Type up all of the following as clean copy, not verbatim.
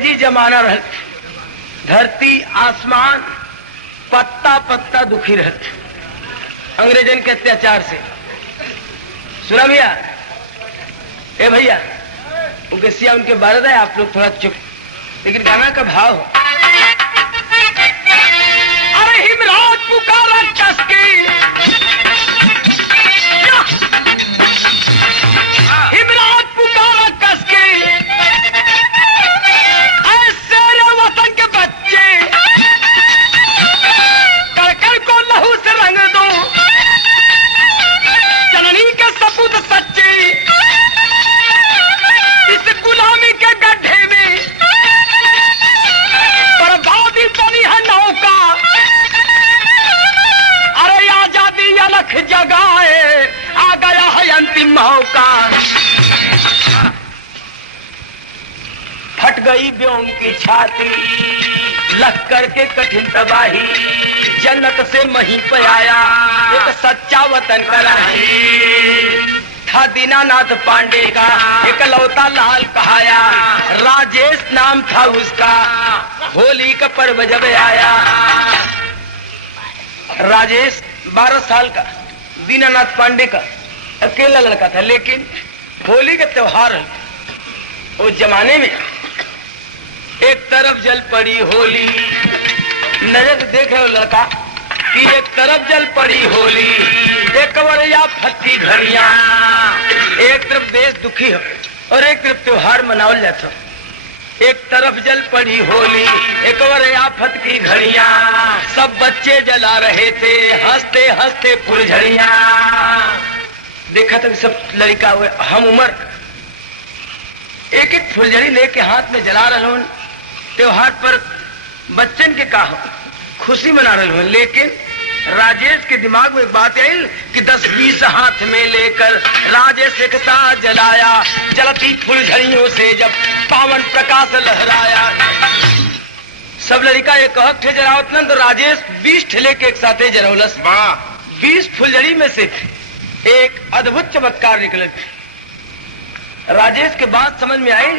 अंग्रेजी जमाना रह, धरती आसमान पत्ता पत्ता दुखी रहते अंग्रेजन के अत्याचार से। सुना भैया? ए भैया, उनके सिया उनके बारद है, आप लोग थोड़ा चुप, लेकिन गाना का भाव हो। अरे हिमराज पुकारा चस्के, हिमराज पुकारा कसके, ऐसे वतन के बच्चे कड़कड़ को लहू से रंग दो, जननी के सपूत सच्चे इस गुलामी के गड्ढे में बर्बादी बनी है नौका। अरे आजादी अलख जगाए, आ गया है अंतिम मौका। फट गई व्योम की छाती, लश्कर के कठिन तबाही, जन्नत से महीं पे आया एक सच्चा वतन कराही। था दीनानाथ पांडे का एकलौता लाल कहाया, राजेश नाम था उसका, होली का पर्व जब आया। राजेश 12 साल का, दीनानाथ पांडे का अकेला लड़का था, लेकिन होली का त्योहार उस जमाने में एक तरफ जल पड़ी होली, नजर देखे वो लड़का कि एक तरफ जल पड़ी होली, एक कवरिया फट्टी घड़ियां, एक तरफ देश दुखी हो और एक तरफ त्योहार मनावल जाता। एक तरफ जल पड़ी होली, एक कवरिया फट की घड़ियां, सब बच्चे जला रहे थे हंसते हंसते फुलझड़ियां। देखा था सब लड़का हुए हम उम्र एक एक फुलझड़ी लेके हाथ में जला रहे हो। त्योहार पर बच्चन के का खुशी मना रहे हो, लेकिन राजेश के दिमाग में एक बात आई कि 10-20 हाथ में लेकर राजेश एक साथ जलाया, जलती फुलझड़ियों से जब पावन प्रकाश लहराया। सब लड़का एक ठे जरावत न तो राजेश 20 ठेले के एक साथ जरौलस। 20 फुलझड़ी में से एक अद्भुत चमत्कार निकले। राजेश के बात समझ में आई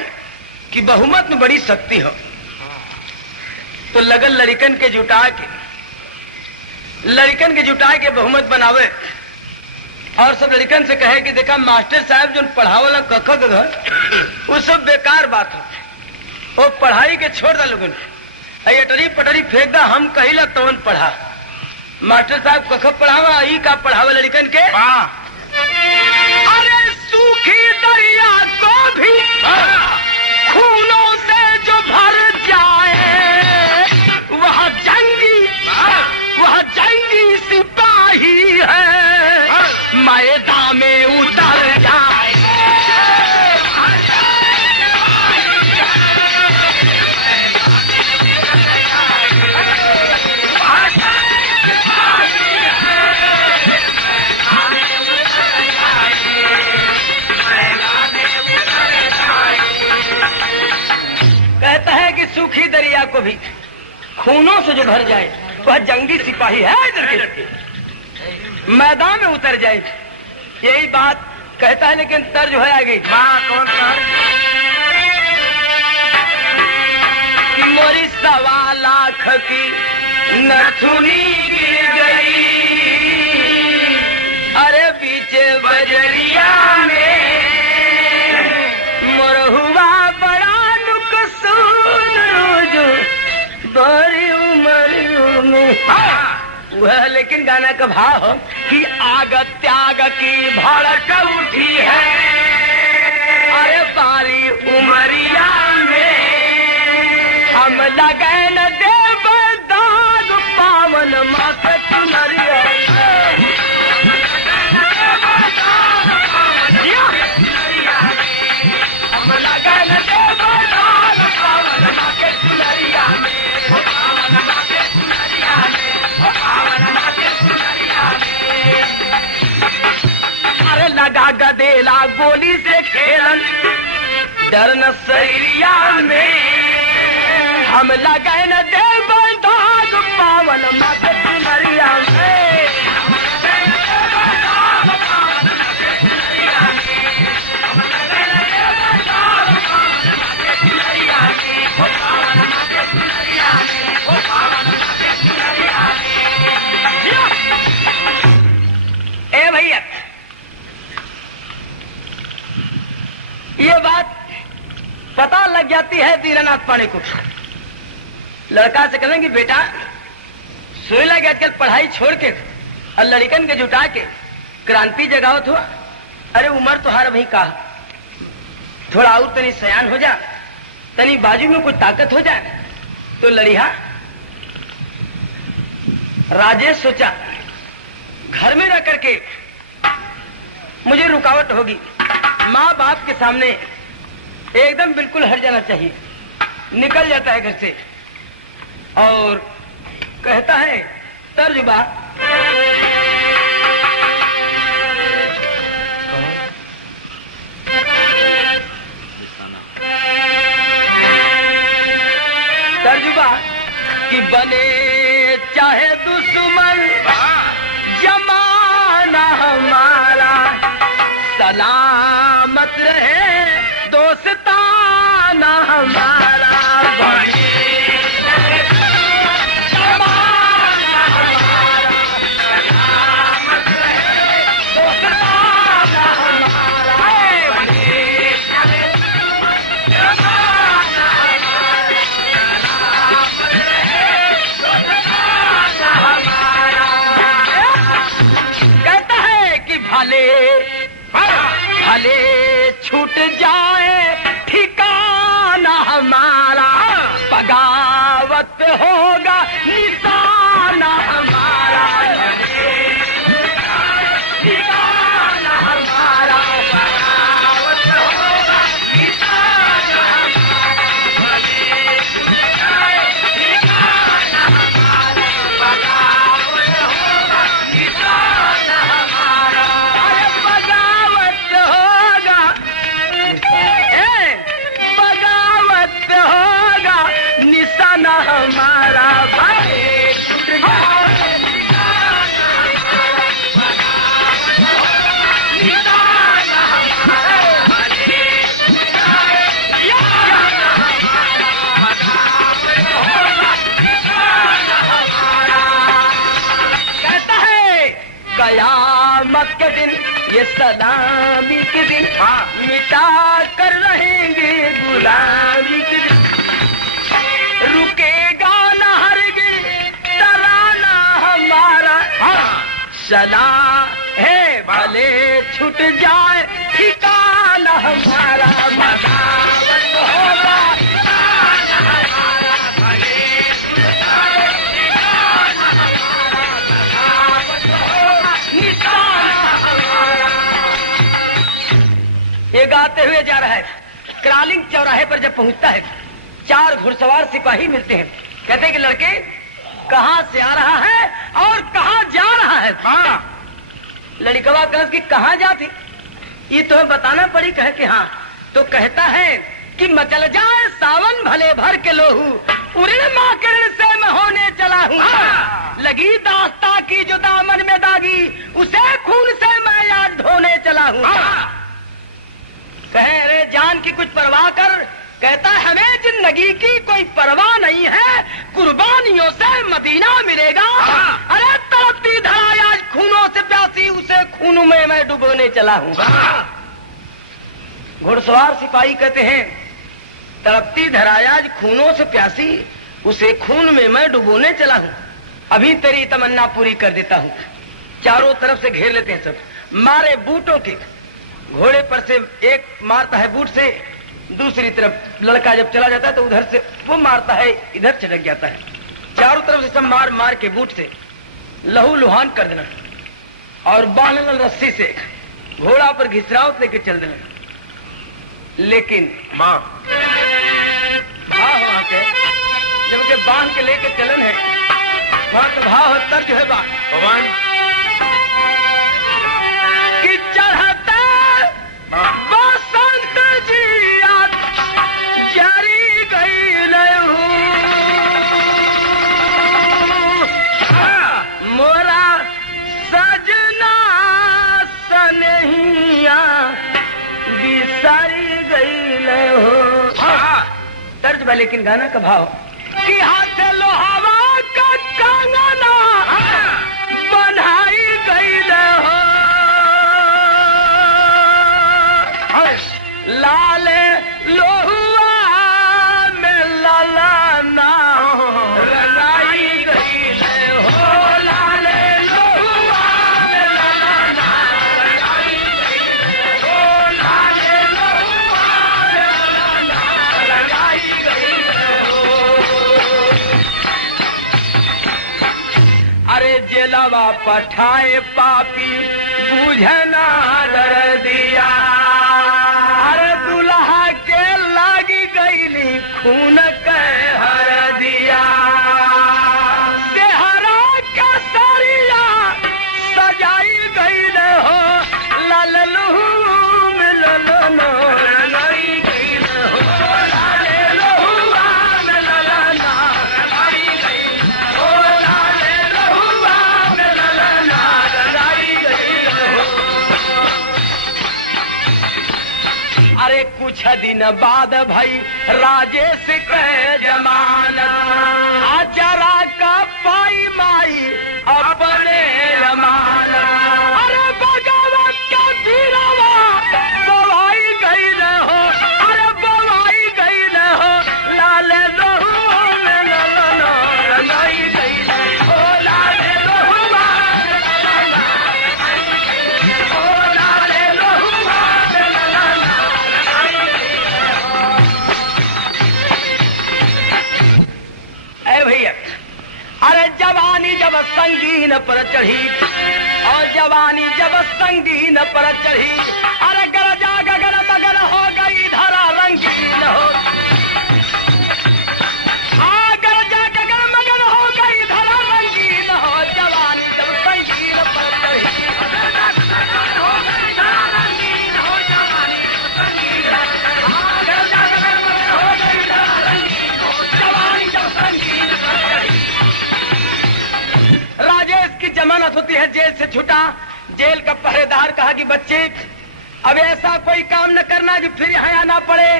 कि बहुमत में बड़ी शक्ति हो, तो लगन लड़कन के जुटा के बहुमत बनावे और सब लड़कन से कहे कि देखा मास्टर साहब जो पढ़ावला कख वो सब बेकार बात है, वो पढ़ाई के छोड़ दा लोगन, अटरी पटरी फेंक दा, हम कहिला तवन पढ़ा। मास्टर साहब कख पढ़ावा, ई का पढ़ावे लड़कन के। अरे सूखी दरिया को भी खूनों से जो भर जाए, वह जंगी सिपाही है, मैदान में उतर जाए। कहता है कि सूखी दरिया को भी खूनों से जो भर जाए, वह जंगी सिपाही है, इधर के मैदान में उतर जाए। यही बात कहता है, लेकिन तर्ज है आगे। कौन सा? कि मोरी 1.25 लाख की नथुनी गिर गई, अरे पीछे बजरिया में मोरहुआ बड़ा नुकसान रोजो बड़ी उम्र में। वह लेकिन गाना का भाव कि आग त्याग की भड़क उठी है, अरे बारी उमरिया में हम लगे न देव दाग पावन माथे चुनरिया। हम लगे न देव दाग पावन माथे चुनरिया में, अरे लगा गदेला गोली से खेलन डर न सैरिया में, हम लगे न देव दाग पावन माथे चुनरिया में। पता लग जाती है दीनानाथ पांडे को। लड़का से कहेंगे बेटा सोई लगे आजकल पढ़ाई छोड़ के और लड़कन के जुटा के क्रांति जगावत हुआ। अरे उम्र तो हर वही कहा, थोड़ा और तनी सयान हो जा, तनी बाजू में कुछ ताकत हो जाए तो लड़िया। राजेश सोचा घर में रह करके मुझे रुकावट होगी, माँ बाप के सामने एकदम बिल्कुल हट जाना चाहिए। निकल जाता है घर से और कहता है तर्जुबा तर्जुबा कि बने चाहे दुश्मन जमाना हमारा, सलामत रहे दोस्ताना हमारा। भले छूट जाए ठिकाना हमारा, बगावत होगा निशाना हमारा, ठिकाना हमारा, बगावत होगा निशाना हमारा, भले छूट जाए ठिकाना हमारा, बगावत होगा निशाना हमारा। निशाना हमारा भाई छूट जाए निशाना हमारा, भले छूट जाए कहता है कयामत के दिन ये सलामी के दिन मिटा कर रहेंगे गुलामी के दिन, रुकेगा न हरगिज़ तराना हमारा, चला है भले छूट जाए ठिकाना हमारा, बगावत होगा निशाना हमारा, भले छूट जाए ठिकाना हमारा, बगावत होगा निशाना हमारा। ये गाते हुए जा रहा है, क्रालिंग चौराहे पर जब पहुंचता है 4 घुड़सवार सिपाही मिलते हैं। कहते हैं कि लड़के कहां से आ रहा है और कहां जा रहा है? लड़कवा कह कि कहां जाती ये तुम्हें बताना पड़ी। कहे कि हाँ। तो कहता है कि मचल जाए सावन भले भर के लोहू, उड़े माँ किरण से मैं होने चला हूँ, लगी दास्ता की जो दामन में दागी, उसे खून से मैं आज धोने चला हूँ। कहे अरे जान की कुछ परवाह कर। कहता है हमें जिंदगी की कोई परवाह नहीं है, कुर्बानियों से मदीना मिलेगा। अरे तड़पती धरा आज खूनों से प्यासी, उसे खून में मैं डुबोने चला हूँ। घुड़सवार सिपाही कहते हैं तड़पती धरा आज खूनों से प्यासी, उसे खून में मैं डुबोने चला हूँ। अभी तेरी तमन्ना पूरी कर देता हूँ। चारों तरफ से घेर लेते हैं सब, मारे बूटों के। घोड़े पर से एक मारता है बूट से, दूसरी तरफ लड़का जब चला जाता है तो उधर से वो मारता है, इधर चढ़क जाता है। चारों तरफ से सब मार मार के बूट से लहू लुहान कर देना और बांधना रस्सी से घोड़ा पर घिसराव लेके चल देना। लेकिन माँ वहां के जब के बांध के लेके चलन है, वहां का भाव तर्ज है भगवान कि चढ़ता बसंत जिया जारी गई लहू, मोरा सजना सनहिया बिसारी गई लहू। तर्ज बा लेकिन गाना का भाव कि हाथ लोहावा का कंगना बनाई गई लहू, लाल लोहुआ दवा पठाए पापी बुझना दर दिया। अरे दुल्हा के लागी गईली खून के हर दिया। देहरा के सरिया सजाई गईल हो लाल लहू मिलनो लई गईल हो लाल लहुआ मिलना लई गईल हो लाल लहुआ मिलना लई गईल हो। अरे कुछ दिन बाद भाई राजेश के जमानत आचारा का पाई माई अपने रमान। अरे बगावत का बीरावा बवाई गई न हो। अरे बवाई गई न हो लाल लहू में ललनो लई गई हो लाल लहुआ हो लाल लहुआ ए भैया। अरे जवानी जब संगीन पर चढ़ी और जवानी जब संगीन पर चढ़ी। अरे गरजा गगन मगन हो गई धरा रंगीन हो। गरजा गगन मगन हो गई धरा रंगीन हो। जवानी जब संगीन पर चढ़ी हो गई धरा रंगीन हो। जवानी जब संगीन गरजा गगन मगन हो गई धरा रंगीन हो। जवानी जब संगीन पर चढ़ी। राजेश की जमानत होती है, जेल से छूटा। जेल का पहरेदार कहा कि बच्चे अब ऐसा कोई काम न करना जो फिर यहाँ आना पड़े।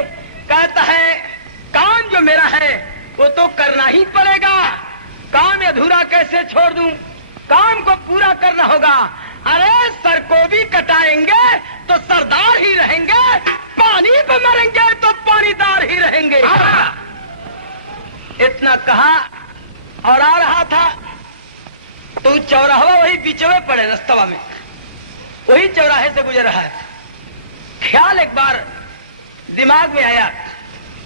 कहता है काम जो मेरा है वो तो करना ही पड़ेगा। काम अधूरा कैसे छोड़ दूं, काम को पूरा करना होगा। अरे सर को भी कटाएंगे तो सरदार ही रहेंगे, पानी पे मरेंगे तो पानीदार ही रहेंगे। इतना कहा और आ रहा था तो चौराहा वही बीचवे पड़े रास्तवा में, वही चौराहे से गुजर रहा है। ख्याल एक बार दिमाग में आया,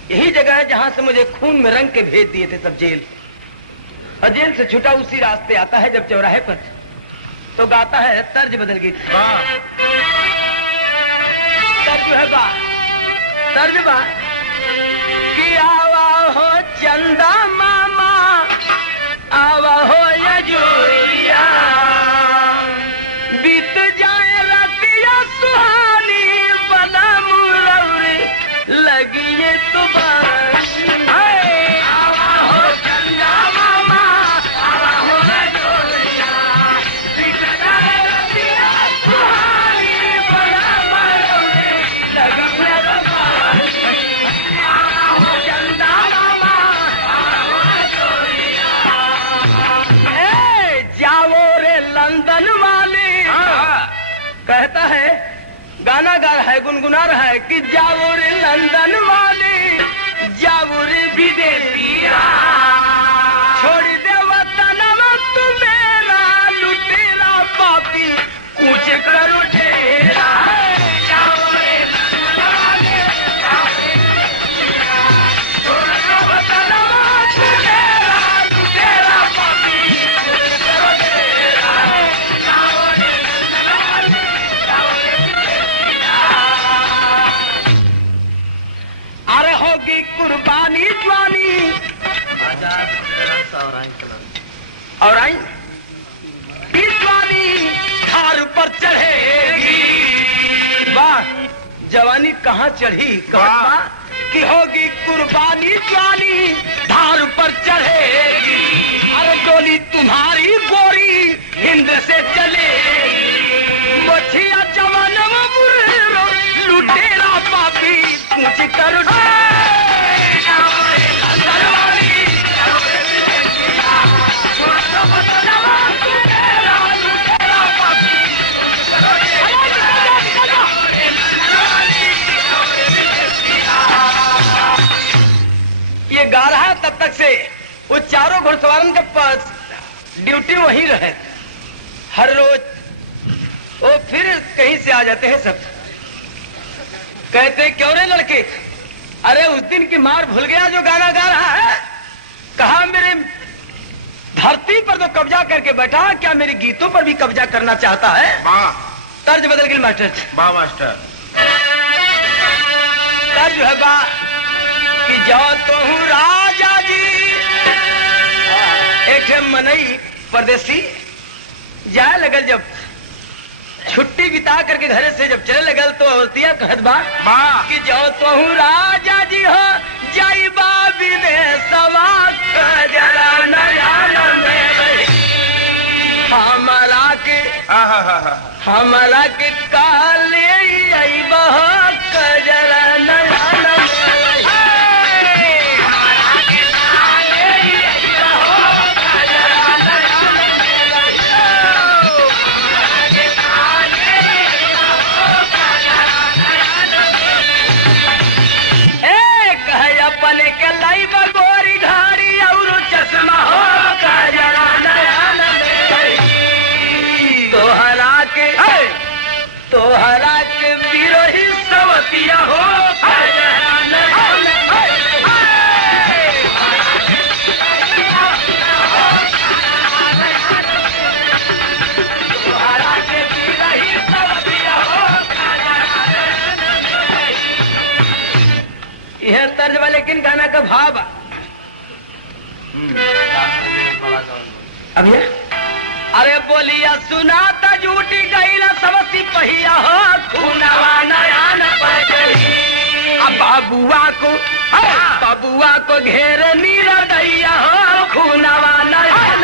यही जगह है जहां से मुझे खून में रंग के भेज दिए थे सब जेल। और जेल से छूटा उसी रास्ते आता है जब चौराहे पर तो गाता है, तर्ज बदल गई। तर्ज है बा, तर्ज बा कि आवा हो चंदा मामा आवा हो यजूरिया बीत जाए रतिया सुहानी बना मुरौरी लगिए तुबानी। आवा हो चंदा मामा आवा हो यजूरिया बीत जाए रतिया सुहानी बना मुरौरी लगिए तुबानी। आवा हो चंदा मामा आवा हो यजूरिया। जाओ रे लंदन वाले कहता है, गाना गा रहा है, गुनगुना रहा है कि जाओ रे लंदन वाले जाओ रे विदेशिया छोड़ दे वतन तू मेरा लुटेरा पापी कुछ करो तेरा। जाओ रे लंदन वाले जाओ रे विदेशिया छोड़ दे वतन तू मेरा लुटेरा पापी कुछ करो तेरा। जाओ रे लंदन वाले जाओ रे विदेशिया। अरे होगी कुर्बानी ज्वानी और आई ज्वानी हार पर चढ़ेगी। वाह जवानी कहाँ चढ़ी कहता कि होगी कुर्बानी ज्वानी धार पर चढ़ेगी। अरे डोली तुम्हारी गोरी हिंद से चलेगी। मछिया चमन मुर्रो लुटेरा पापी पूछ कर ये गा रहा है तब तक से वो चारों घुड़सवारों के पास ड्यूटी वहीं रहे। हर रोज वो फिर कहीं से आ जाते हैं सब, कहते क्यों रे लड़के, अरे उस दिन की मार भूल गया जो गाना गा रहा है। कहा मेरे धरती पर तो कब्जा करके बैठा, क्या मेरे गीतों पर भी कब्जा करना चाहता है? तर्ज बदल गई मास्टर। वाह मास्टर। तर्ज है बा कि जाओ तो हूँ राजा जी। एक मनई परदेसी जाए लगल, जब छुट्टी बिता करके घर से जब चले लगल तो औरतिया कहत बा कि जाओ तो हूँ राजा जी हो जाई बा विदेशवा जरा नया में हमारा के काले आई बहा जरा नया अपने के लाई बगोरी घाड़ी और चश्मा हो तोहरा के विरोही सवतिया हो यह तर्ज वाले लेकिन गाना का भाव अब ये अरे बोलिया सुनाता झूठी गई ना सब सिपहिया हो खूनवा नया न पड़ी। अब बाबुआ को घेर नीरा दैया हो खूनवा नया न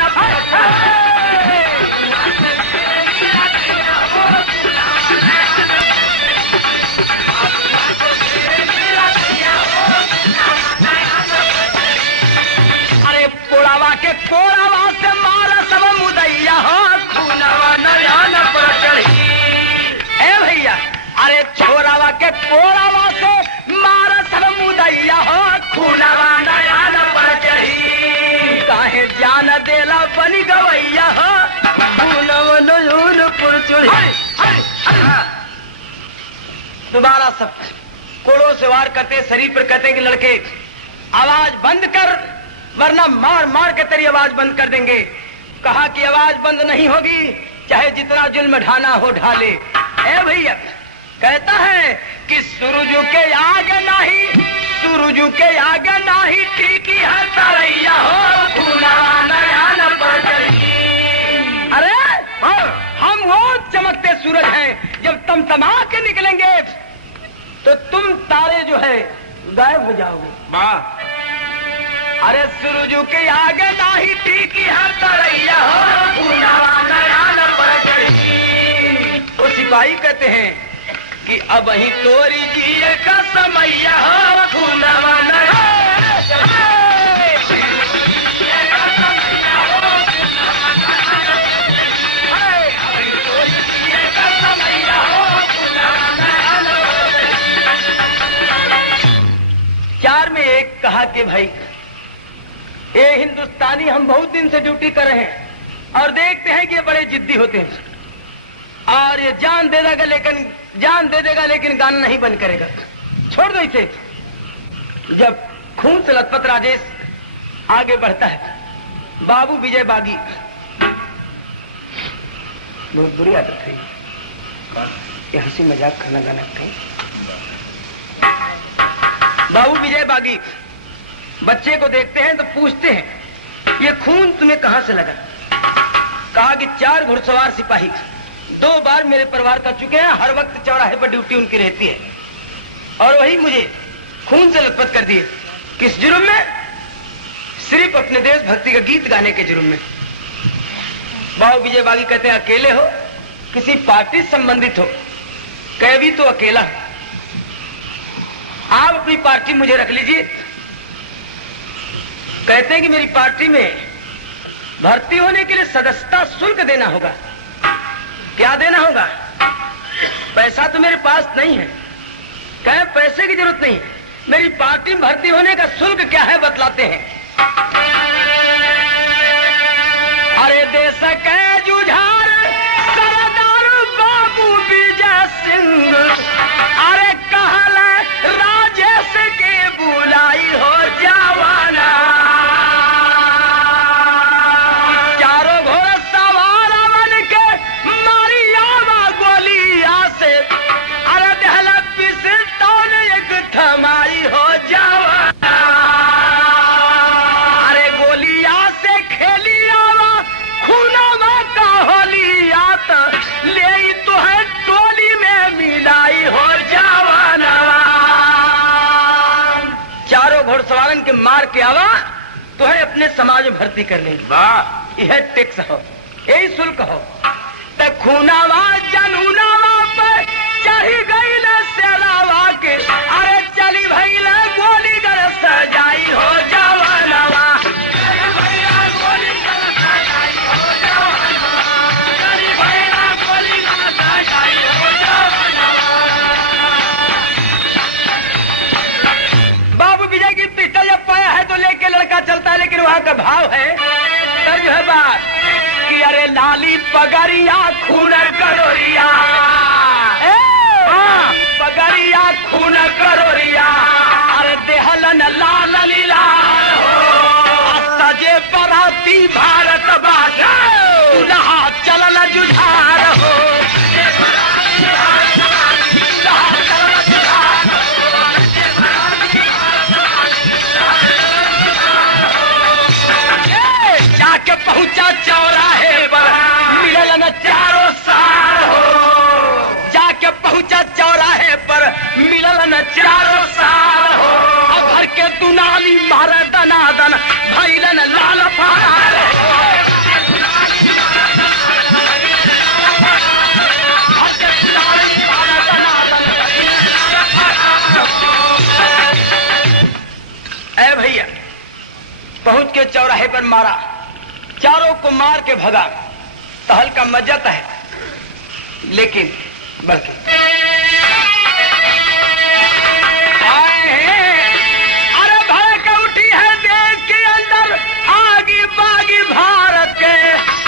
अरे पोड़ावा के कोड़ावा से मारा सब मुदैया हो खूनवा नया न पड़ी। ए भैया अरे छोरावा के कोड़ावा से मारा सब मुदैया हो खूनवा नया न पड़ी। काहे जान देला बनी गवैया हो खूनवा नून पुरचुल। दोबारा सब कोड़ों से वार करते शरीर पर कहते कि लड़के आवाज बंद कर वरना मार मार के तेरी आवाज बंद कर देंगे। कहा कि आवाज बंद नहीं होगी चाहे जितना जुल्म ढाना हो ढाले। ए भैया कहता है कि सूरज के आगे नहीं टीकी है तरैया हो खूनवा नया न पड़ी। अरे हम वो चमकते सूरज हैं जब तमतमा के निकलेंगे तो तुम तारे जो है गायब हो जाओगे। अरे सूरज के आगे नहीं टीकी है तरैया हो खूनवा नया न पड़ी। तो सिपाही कहते हैं कि अब ही तोरी जिए का समैया हो खूनवा नया चार में एक कहा कि भाई ये हिंदुस्तानी हम बहुत दिन से ड्यूटी कर रहे हैं और देखते हैं कि ये बड़े जिद्दी होते हैं और ये जान दे देगा लेकिन गाना नहीं बंद करेगा। छोड़ दो इसे। जब खून से लथपथ राजेश आगे बढ़ता है, बाबू विजय बागी बहुत बुरी आदत है ये हंसी मजाक खाना गाना कहीं। बाबू विजय बागी बच्चे को देखते हैं तो पूछते हैं ये खून तुम्हें कहां से लगा? कहा कि 4 घुड़सवार सिपाही 2 बार मेरे परिवार कर चुके हैं, हर वक्त चौराहे पर ड्यूटी उनकी रहती है और वही मुझे खून से लथपथ कर दिए। किस जुर्म में? सिर्फ अपने देशभक्ति का गीत गाने के जुर्म में। बाबू विजय बागी कहते हैं अकेले हो किसी पार्टी से संबंधित हो? कह भी तो अकेला, आप अपनी पार्टी मुझे रख लीजिए। कहते हैं कि मेरी पार्टी में भर्ती होने के लिए सदस्यता शुल्क देना होगा। क्या देना होगा? पैसा तो मेरे पास नहीं है। कहे पैसे की जरूरत नहीं, मेरी पार्टी में भर्ती होने का शुल्क क्या है बतलाते हैं। अरे देश के जुझार सरदार बाबू विजय सिंह अरे कहला राजेश के बुलाई हो जावाना। चारों घुड़सवारन के मार के आवा तो है अपने समाज में भर्ती कर ले। वाह, यह टैक्स हो, यही शुल्क हो। तो खूनावा जनूनावा पे चढ़ी गई सेलावा के, अरे चली भई गोली गरस जाई हो जवानवा। बाबू विजय की पिस्टल जब पाया है तो लेके लड़का चलता है, लेकिन वहां का भाव है तब जो है बात कि अरे लाली पगड़िया खून करोरिया, पगड़िया खून करोरिया, अरे देहलन लाल लीला सजे बराती भारत बाजा दुल्हा चलन जुझार हो। जाके पहुंचा चौराहे पर मिलल न चारों सार हो, जाके पहुंचा चौराहे पर मिलल न चारों सार हो। अब घर के दुनाली मारे दनादन भैलन लाल फार हो। ए भैया पहुंच के चौराहे पर मारा, चारों को मार के भगा तो हल्का मज्जत है, लेकिन बल्कि अरे भड़क उठी है देश के अंदर आगी बागी भारत के,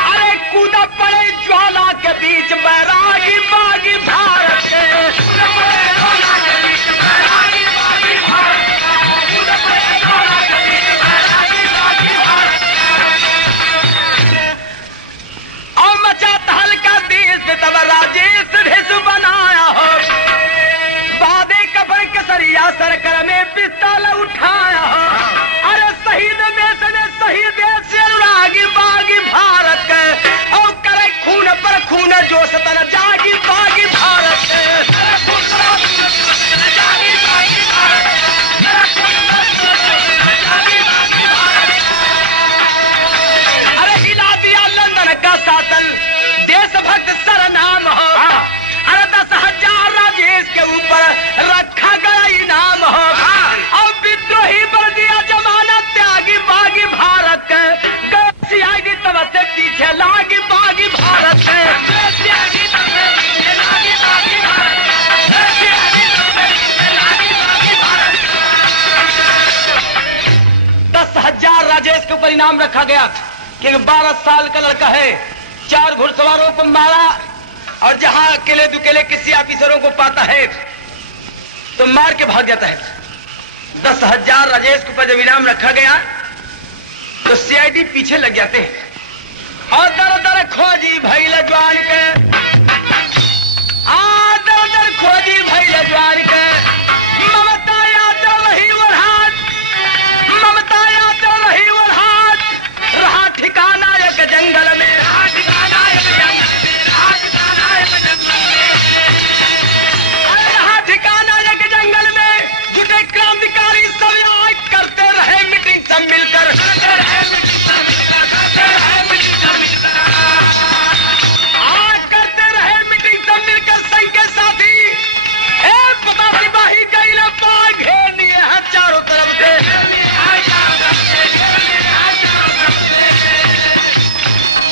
अरे कूदा पड़े ज्वाला के बीच बैरागी बागी भारत के। तब राजेश भेष बनाया हो, बादे कफन केसरिया सरकर में पिस्तौल उठाया हो। अरे शहीद में शहीद से अनुरागी बागी भारत के, और करे खून पर खून जो सतन जागी बागी भारत के। अरे हिला दिया लंदन का शासन देशभक्त सरनाम हो, अरे 10,000 राजेश के ऊपर रखा गया इनाम हो। और विद्रोही बन दिया जमानत त्यागी बागी भारत के, सीआईडी तब से पीछे लागी बागी भारत के। 10,000 राजेश के ऊपर इनाम रखा गया कि 12 साल का लड़का है, 4 घुड़सवारों को मारा, और जहां अकेले दुकेले किसी ऑफिसरों को पाता है तो मार के भाग जाता है। 10,000 राजेश के ऊपर जब इनाम रखा गया तो सीआईडी पीछे लग जाते हैं और दर दर खोजी भैल जवान के, दर दर खोजी भैल जवान के। ममता याद रही वरहाट, ममता याद रही वरहाट, रहा ठिकाना एक जंगल में, ठिकाना एक जंगल में। जुटे क्रांतिकारी सब आज करते रहे मीटिंग सब मिलकर, आज करते रहे मीटिंग सब मिलकर संघ के साथी। पता सिपाही गई बाघ घेर लिए हैं चारों तरफ से,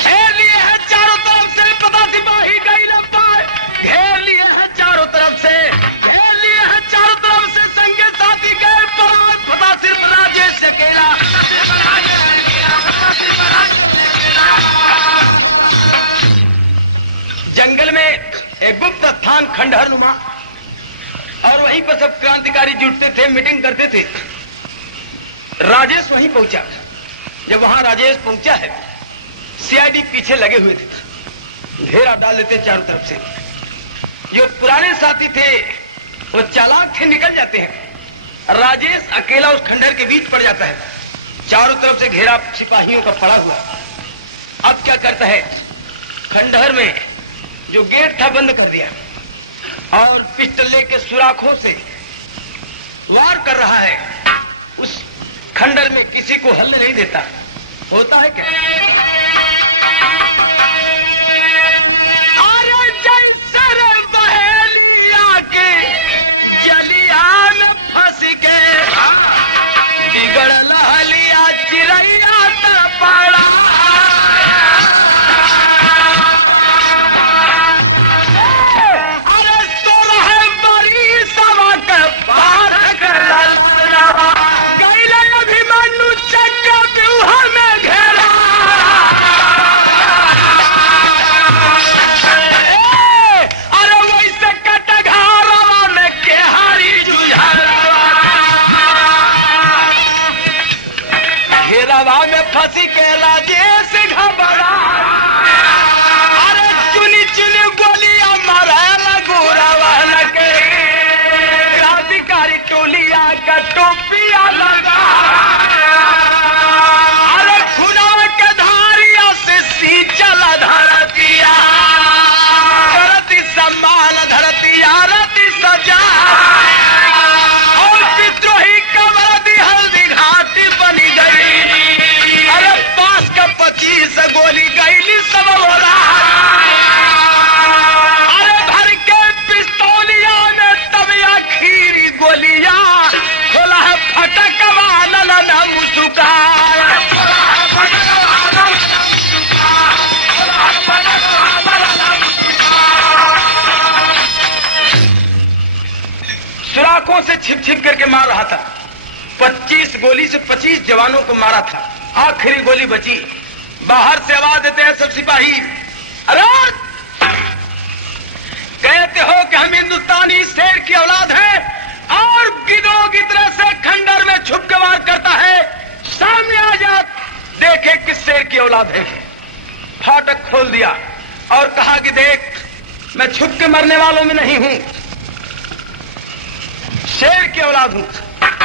घेर लिए हैं चारों तरफ से। पता सिपाही गई बाघ घेर लिए हैं चारों तरफ से, घेर लिए हैं चारों तरफ से। संघ के साथी गए पराग, पता सिर्फ राजेश अकेला। जंगल में एक गुप्त स्थान खंडहर नुमा, और वहीं पर सब क्रांतिकारी जुटते थे, मीटिंग करते थे। राजेश वहीं पहुंचा। जब वहां राजेश पहुंचा है, सीआईडी पीछे लगे हुए थे, घेरा डाल देते चारों तरफ से। जो पुराने साथी थे वो चालाक थे, निकल जाते हैं। राजेश अकेला उस खंडहर के बीच पड़ जाता है, चारों तरफ से घेरा सिपाहियों का पड़ा हुआ। अब क्या करता है, खंडहर में जो गेट था बंद कर दिया और पिस्टल लेके सुराखों से वार कर रहा है। उस खंडर में किसी को हल्ले नहीं देता। होता है क्या? अरे जैसे रे बहेलिया के जलिया में फंस के बिगड़ल हलिया चिड़ैया त पड़ा। अरे सोलह बड़ी सवा के पार गैल अभिमन्यु चक्र व्यूह में घेरा। अरे वैसे कटघारवा में केहारी जुझारवा घेरवा में फंसी के लाजे से घबरा। अरे चुनी चुनी गोलियां मारल गोरवा के क्रांतिकारी टोलिया का टोपिया लगा। अरे खुनवा के धारिया से सींचल धरतिया धरती सम्मान धरती आरती सजा। और विद्रोही कमर दी हल्दी घाटी बनी गई। अरे 5 का 25 गोली गई सब बोला। अरे भर के पिस्तौलिया में तब आखिरी गोलियां खोला है फटक वाला न मुस्का। सुराखों से छिप छिप करके मार रहा था। 25 गोली से 25 जवानों को मारा था। आखिरी गोली बची। बाहर से आवाज देते हैं सब सिपाही, अरे कहते हो कि हम हिंदुस्तानी शेर की औलाद हैं और गिदों की तरह से खंडर में छुप के वार करता है। सामने आ जा, देखे किस शेर की औलाद है। फाटक खोल दिया और कहा कि देख, मैं छुप के मरने वालों में नहीं हूं, शेर की औलाद हूं।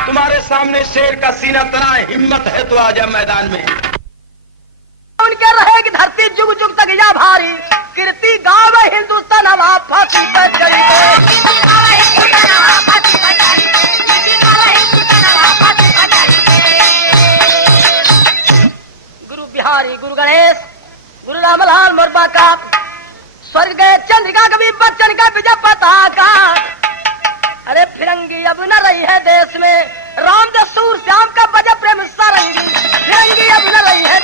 तुम्हारे सामने शेर का सीना तना है, हिम्मत है तो आजा मैदान में। उनके रहेगी धरती जुग जुग तक या भारी कीर्ति गाँव हिंदुस्तान हवा फांसी पर चली। गुरु बिहारी, गुरु गणेश, गुरु रामलाल मोरबा का स्वर्ग गए चंद्रिका कवि बच्चन का विजय पताका। अरे फिरंगी अब न रही है देश में, राम जसूर श्याम का बजे प्रेम सारंगी। फिरंगी अब न रही है